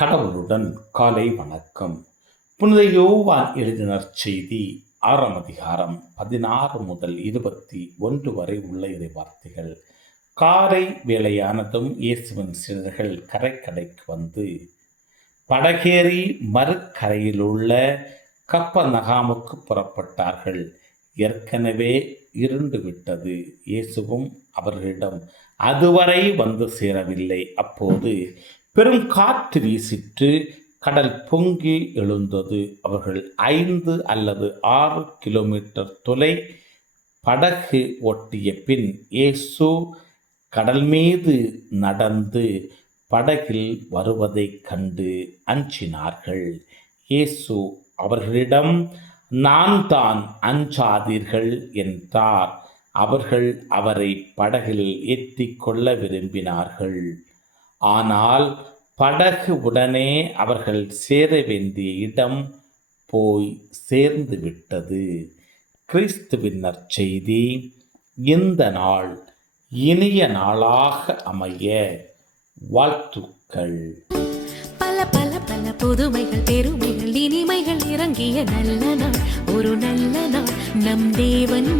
கடவுளுடன் காலை வணக்கம். புனித யோவான் எழுதின செய்தி 6ஆம் அதிகாரம் 16 முதல் 21 வரை உள்ள இறைவார்த்தைகள். காலை வேளையானதும் இயேசுவின் சீடர்கள் கரைக்கடைக்கு வந்து படகேறி மறுக்கரையிலுள்ள கப்பர்நகாமுக்கு புறப்பட்டார்கள். ஏற்கனவே இருண்டு விட்டது. இயேசுவும் அவர்களிடம் அதுவரை வந்து சேரவில்லை. அப்போது பெரும் காற்று வீசிற்று. கடல் பொங்கி எழுந்தது. அவர்கள் 5 அல்லது 6 கிலோமீட்டர் தொலை படகு ஓட்டிய பின் இயேசு கடல் மீது நடந்து படகில் வருவதைக் கண்டு அஞ்சினார்கள். இயேசு அவர்களிடம், நான் தான், அஞ்சாதீர்கள் என்றார். அவர்கள் அவரை படகில் ஏற்றிக்கொள்ள விரும்பினார்கள். ஆனால் படகு உடனே அவர்கள் சேர வேண்டிய இடம் போய் சேர்ந்து விட்டது. கிறிஸ்துவின் நற்செய்தி. இந்த நாள் இனிய நாளாக அமைய வாழ்த்துக்கள். பல பல பல புதுமைகள், பெருமைகள், இனிமைகள் இறங்கிய நல்ல நாள், ஒரு நல்ல நாள், நம் தேவன்